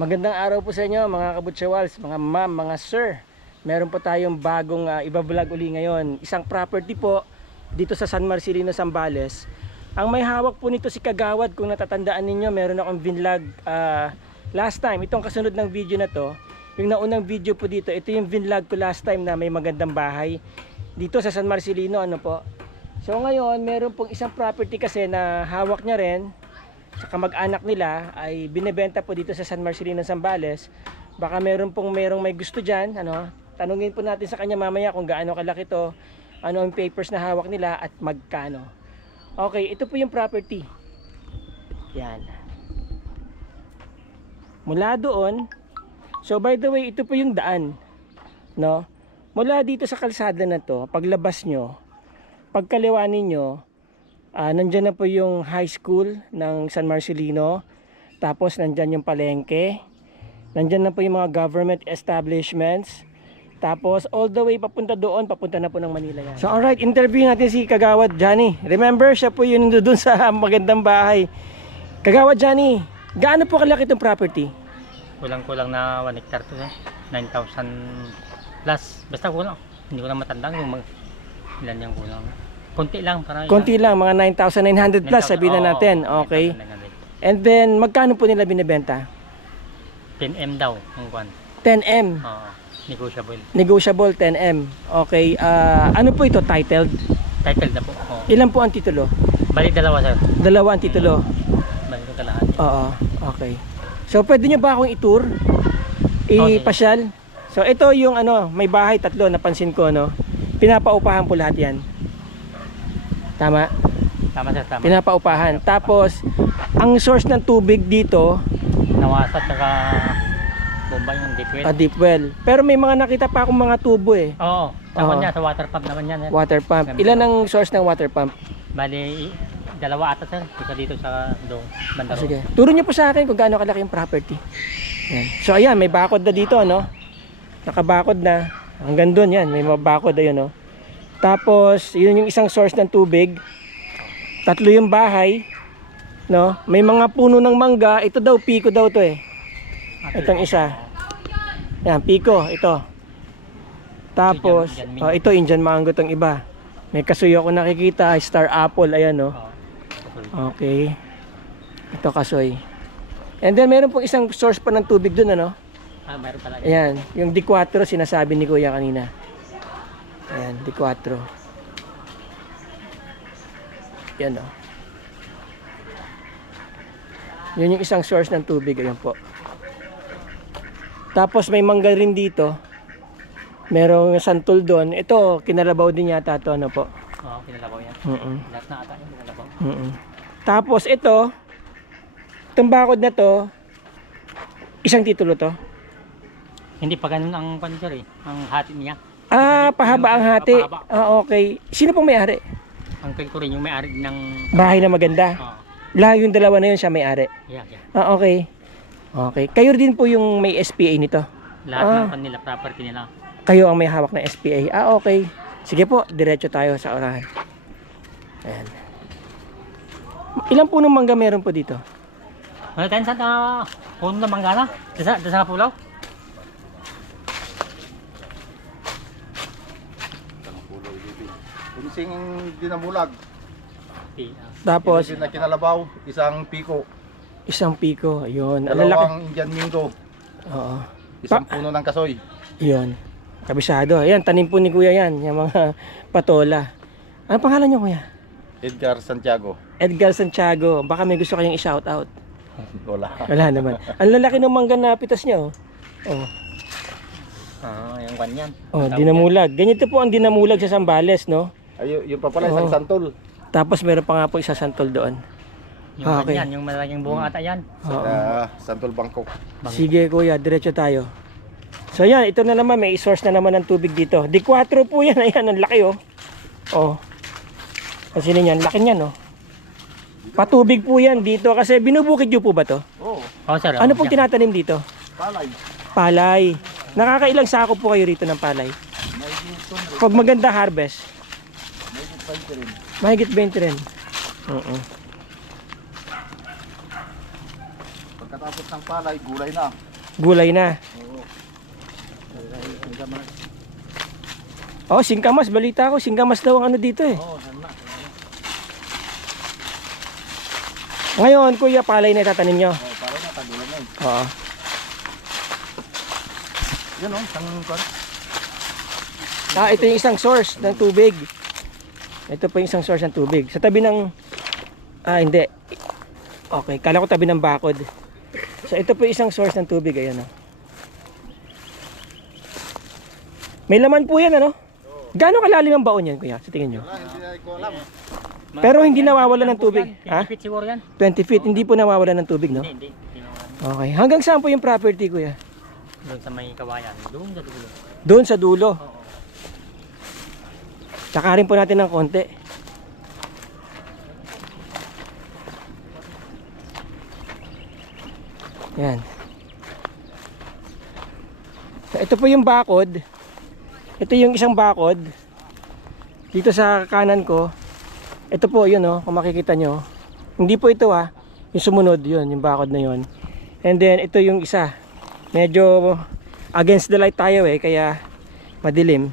Magandang araw po sa inyo mga kabutsawals, mga ma'am, mga sir. Meron po tayong bagong iba-vlog uli ngayon. Isang property po dito sa San Marcelino, Zambales. Ang may hawak po nito si Kagawad. Kung natatandaan ninyo, meron akong vinlog last time. Itong kasunod ng video na to, yung naunang video po dito, ito yung vinlog ko last time na may magandang bahay dito sa San Marcelino, ano po. So ngayon, meron pong isang property kasi na hawak niya rin sa kamag-anak nila, ay binebenta po dito sa San Marcelino, Zambales. Baka merong may gusto dyan, ano, tanungin po natin sa kanya mamaya kung gaano kalaki to, ano ang papers na hawak nila at magkano. Okay, ito po yung property. Yan. Mula doon, so by the way, ito po yung daan, no? Mula dito sa kalsada na to, paglabas nyo, pagkaliwa ninyo, nandyan na po yung high school ng San Marcelino. Tapos nandyan yung palengke. Nandyan na po yung mga government establishments. Tapos all the way papunta doon, papunta na po ng Manila yan. So alright, interview natin si Kagawad Johnny. Remember, siya po yun doon sa magandang bahay. Kagawad Johnny, gaano po kalaki itong property? Kulang-kulang na 1 hectare to, 9,000 plus. Basta kulang. Hindi ko na matandaan kung ilan yung kulang. Konti lang. Konti lang, mga 9,900 plus sabihin na natin. Okay. And then, magkano po nila binibenta? 10M daw ang kwan. 10M. Negotiable. Negotiable 10M. Okay. Ano po ito? Titled? Title na po. Ilan po ang titulo? Balik dalawa, sir. Dalawa ang titulo. Balik ko kalahan. Oo. Okay. So, pwede nyo ba akong i-tour? I-pasyal? So, ito yung ano, may bahay tatlo, napansin ko, no? Pinapaupahan po lahat yan. Tama? Tama, sir. Tama. Pinapaupahan. Tapos, ang source ng tubig dito, Nawasat saka bomba yung deep well. deep well. Pero may mga nakita pa akong mga tubo eh. Oo. Sa niya, sa water pump naman yan. Water pump. Ilan ang source ng water pump? Bali, dalawa ata, sir. Isa dito sa doon, bandaro. Sige. Turo niyo po sa akin kung gaano kalaki yung property. Yan. So, ayan, may bakod na dito, no? Nakabakod na. Hanggang doon, yan. May mabakod, ayun, no? Tapos, yun yung isang source ng tubig. Tatlo yung bahay, no? May mga puno ng mangga. Ito daw, piko daw to eh. Itong isa. Yan, piko, ito. Tapos, ito Indian mango tong iba. May kasuyo ako nakikita, star apple, ayan, no? Okay. Ito kasoy. And then, meron pong isang source pa ng tubig dun, ano? Mayroon pala. Ayan, yung D4 sinasabi ni Kuya kanina. Ayan, D4. Yan, o. Yun yung isang source ng tubig. Ayan po. Tapos may mangga rin dito. Merong santol doon. Ito, kinalabaw din yata ito. Ano po? Oo, kinalabaw yan. Lahat na ata yung kinalabaw. Tapos ito, itong bakod na to, isang titulo to. Hindi pa ganun ang pansir eh. Ang hati niya. Pahaba ang hati. Okay. Sino pong may-ari? Ang ko rin yung may-ari ng Bahay na maganda. Lahat yung dalawa na yun siya may-ari. Yeah. Okay. Okay. Kayo din po yung may SPA nito? Lahat ng kanila, property nila. Kayo ang may hawak ng SPA? Okay. Sige po, diretso tayo sa orahan. Ayan. Ilang punong mangga meron po dito? Ano tayo sa puno na manggana? Dasa pulaw? Kumising dinamulag. Tapos, na kinalabaw, isang piko. isang piko. Ayun. Dalawang Indian mingo. Oo. Isang puno ng kasoy. Yun. Kabisado. Ayan, tanim po ni Kuya yan. Yung mga patola. Ano pangalan niyo, Kuya? Edgar Santiago. Edgar Santiago. Baka may gusto kayong i-shout out. Wala. Wala naman. Ang lalaki ng mangga na pitas niya, oh. Oh. Yung kanyan. Oh, dinamulag. Ganito po ang dinamulag sa Zambales, no? Ay, yun pa pala, isang santol. Tapos meron pa nga po isa santol doon. Yung kanyan, yung malaking bunga ata yan. Santol Bangkok. Sige Kuya, diretso tayo. So yan, ito na naman, may source na naman ng tubig dito. D4 po yan, ayan, ang laki oh. Oh. Kasi niyan, laki niyan oh. Patubig po yan dito kasi binubukid nyo po ba to? Oo. Sir. Ano pong tinatanim dito? Palay. Palay. Nakakailang sako po kayo rito ng palay? Pag maganda harvest? Mahigit 20 rin. Pagkatapos ng palay, gulay na. Gulay na. Oo. Ang gamas. Oh, singkamas. Balita ko, singkamas daw ang ano dito eh. Oo, sama. Ngayon, kuya, palay na itatanim nyo. Oh, para na tagulan yan. Oo. Yan oh, isang kwan. Ito yung isang source ng tubig. Ito po yung isang source ng tubig. Sa tabi ng... hindi. Okay, kala ko tabi ng bakod. So, ito po yung isang source ng tubig. Ayan, oh. May laman po yan, ano? Gaano kalalim ang baon yan, kuya? Sa tingin nyo? Hindi ko alam. Pero hindi nawawala ng tubig. Ha? 20 feet siguro yan. 20 feet. Hindi po nawawala ng tubig, no? Hindi. Okay. Hanggang saan po yung property, kuya? Doon sa may kawayan. Doon sa dulo. Doon sa dulo. Oo. Takarin po natin ng konti. Yan. So, ito po yung bakod. Ito yung isang bakod. Dito sa kanan ko. Ito po yun, oh, kung makikita nyo. Hindi po ito yung sumunod yun, yung bakod na yun. And then ito yung isa. Medyo against the light tayo kaya madilim.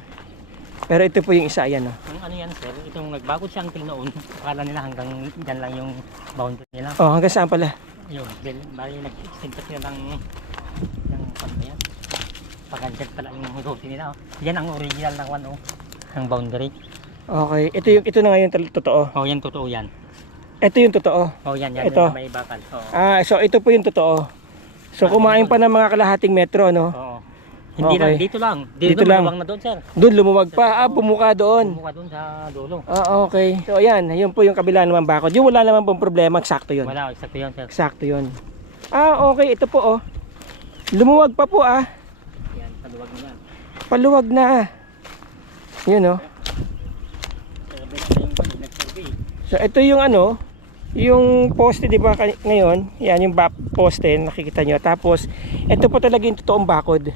Pero ito po yung isa, ayan, oh. Ang ano yan sir, itong nagbagod siya until noon. Akala nila hanggang dyan lang yung boundary nila. Oh, hanggang saan pala? Yun, bali nag-extend pa sila ng ano ba yan? Pagandyan pala yung route nila. Yan ang original ng ano, ang boundary. Okay, ito na ngayon totoo. Oh, yan totoo yan. Ito yung totoo. Oh, yan Ito. yung may bakal. Oo. So ito po yung totoo. So kumain pa ng mga kalahating metro, no? Oo. Hindi Okay. lang, dito lang. Dito lang. Maluwang na doon, sir. Doon lumuwag pa. Bumuka doon. Bumuka doon sa dulo. Okay. So ayan, yun po yung kabila naman bakod. Yung wala naman pong problema, eksakto yun. Wala, exacto yun, sir. Eksakto yun. Okay, ito po, oh. Lumuwag pa po, Yan, paluwag na yan. Paluwag na. Yun, oh. Sabi na yung nag-survey. So ito yung ano, yung poste, di ba ngayon? Yan yung poste, nakikita nyo. Tapos ito po talaga yung totoong bakod.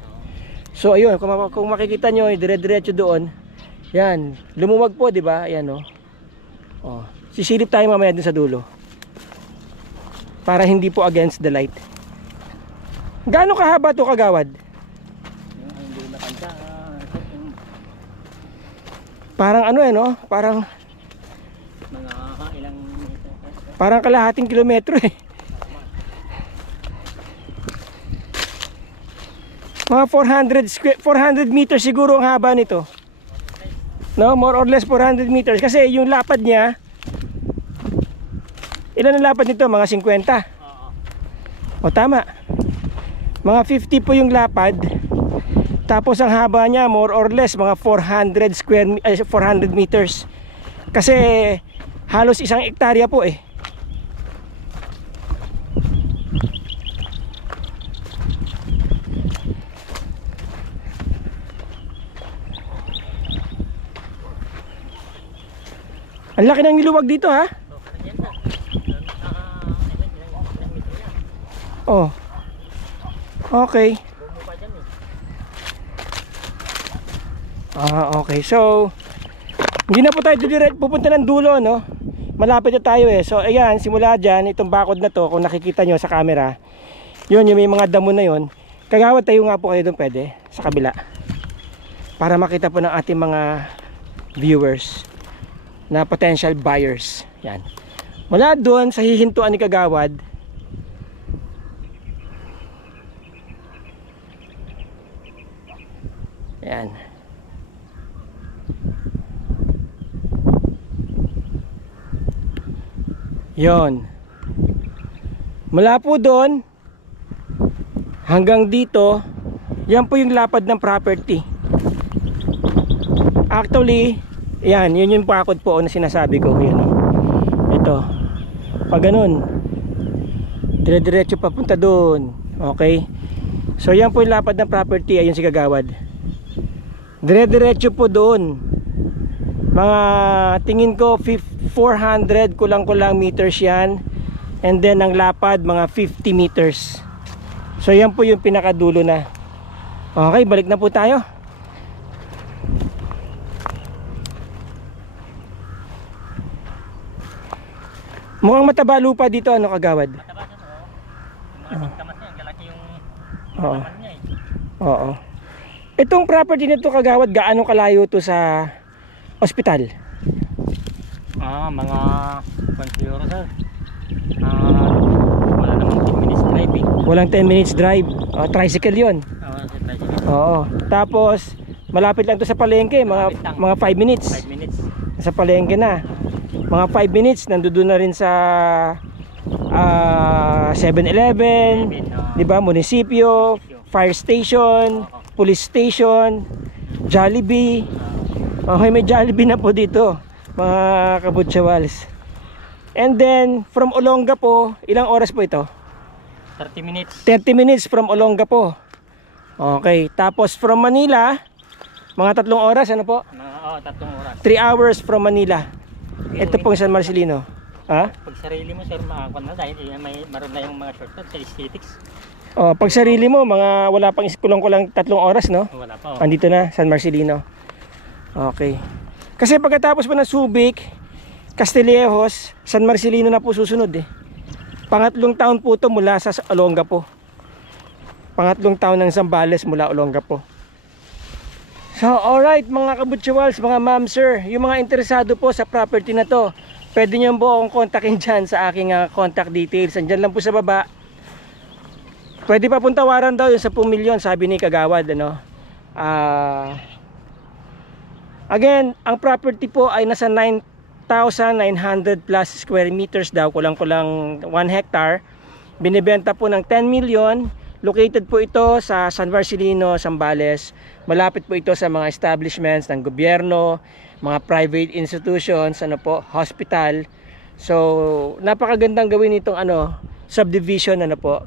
So ayun, kung makikita nyo, dire-diretso doon. Yan, lumuwag po, di ba? Ayan, oh. Sisilip tayo mamaya dun sa dulo. Para hindi po against the light. Gaano kahaba to, kagawad? Yung hindi nakanta, Parang ano no? Parang mga ilang Parang kalahating kilometro eh. Mga 400 meters siguro ang haba nito. No, more or less 400 meters kasi yung lapad niya, ilan ang lapad nito? Mga 50. O tama. Mga 50 po yung lapad. Tapos ang haba niya more or less mga 400 meters. Kasi halos 1 hektarya po eh. Ang laki ng niluwag dito ha. Oh. Okay. Okay. So, hindi na po tayo pupunta ng dulo, no? Malapit na tayo eh. So, ayan, simula dyan, itong bakod na to, kung nakikita nyo sa camera, yun, yung may mga damo na yun. Kagawad tayo nga po kayo doon pwede, sa kabila. Para makita po ng ating mga viewers na potential buyers. Yan. Mula doon sa hihintuan ni Kagawad, yan. Yon. Mula po doon hanggang dito, yan po yung lapad ng property. Actually, yan, yun yung pakod po na sinasabi ko. Yan, ito. Pag ganun, dire-diretso papunta doon. Okay? So yan po yung lapad ng property. Ayun si Kagawad. Dire-diretso po doon. Mga tingin ko 400 kulang-kulang meters yan. And then ang lapad mga 50 meters. So yan po yung pinakadulo na. Okay, balik na po tayo. Mukhang mataba lupa dito, ano Kagawad? mataba siya, no? Yung mga singkamas niya, galaki yung Oo. naman niya eh. Oo. Itong property na to, Kagawad, gaano kalayo to sa ospital? Mga 20 euro sir. Wala namang 10 minutes drive eh. Walang 10 minutes drive. Tricycle yon. Sa tricycle. Oo. Tapos, malapit lang to sa palengke. Malapit lang. Mga 5 minutes. 5 minutes. Sa palengke na. Mga 5 minutes, nandoon na rin sa 7-Eleven, di ba? Munisipyo, fire station, police station, Jollibee. Okay, may Jollibee na po dito, mga kabutsyawals. And then, from Olongapo, ilang oras po ito? 30 minutes. 30 minutes from Olongapo. Okay, tapos from Manila, mga 3 oras, ano po? 3 oras. 3 hours from Manila. Ito pong San Marcelino. Ha? Pag sarili mo sir, makakuha na dahil maroon na yung mga shortcut sa aesthetics. Pag sarili mo, mga wala pang kulang-kulang 3 oras, no? Wala pa. Andito na, San Marcelino. Okay. Kasi pagkatapos po ng Subic, Castillejos, San Marcelino na po susunod eh. Pangatlong taon po ito mula sa Olongapo. Pangatlong taon ng Zambales mula Olongapo. So, alright mga kabutsyawals, mga ma'am, sir, yung mga interesado po sa property na to, pwede nyo po akong kontakin dyan sa aking contact details. Andyan lang po sa baba. Pwede pa pong tawaran daw yung 10 milyon, sabi ni Kagawad, ano. Again, ang property po ay nasa 9,900 plus square meters daw, kulang-kulang 1 hectare. Binibenta po ng 10 million. Located po ito sa San Marcelino, Zambales. Malapit po ito sa mga establishments ng gobyerno, mga private institutions, ano po, hospital. So, napakagandang gawin itong subdivision, ano po.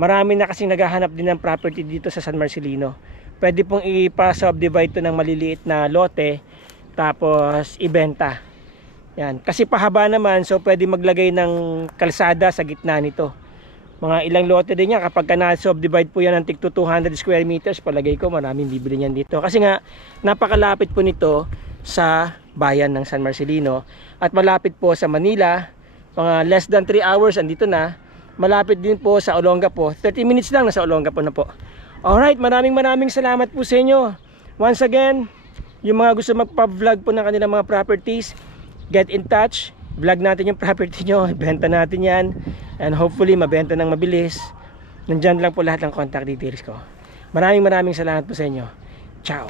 Marami na kasing naghahanap din ng property dito sa San Marcelino. Pwede pong ipa-subdivide ito ng maliliit na lote, tapos ibenta. Yan. Kasi pahaba naman, so pwede maglagay ng kalsada sa gitna nito. Mga ilang lote din yan. Kapag na-subdivide po yan ng tig 200 square meters, palagay ko maraming bibili niyan dito. Kasi nga, napakalapit po nito sa bayan ng San Marcelino. At malapit po sa Manila, mga less than 3 hours, andito na. Malapit din po sa Olongapo. 30 minutes lang, nasa Olongapo na po. Alright, maraming salamat po sa inyo. Once again, yung mga gusto magpa-vlog po ng kanilang mga properties, get in touch. Vlog natin yung property nyo, benta natin yan, and hopefully mabenta ng mabilis. Nandyan lang po lahat ng contact details ko. Maraming salamat po sa inyo. Ciao.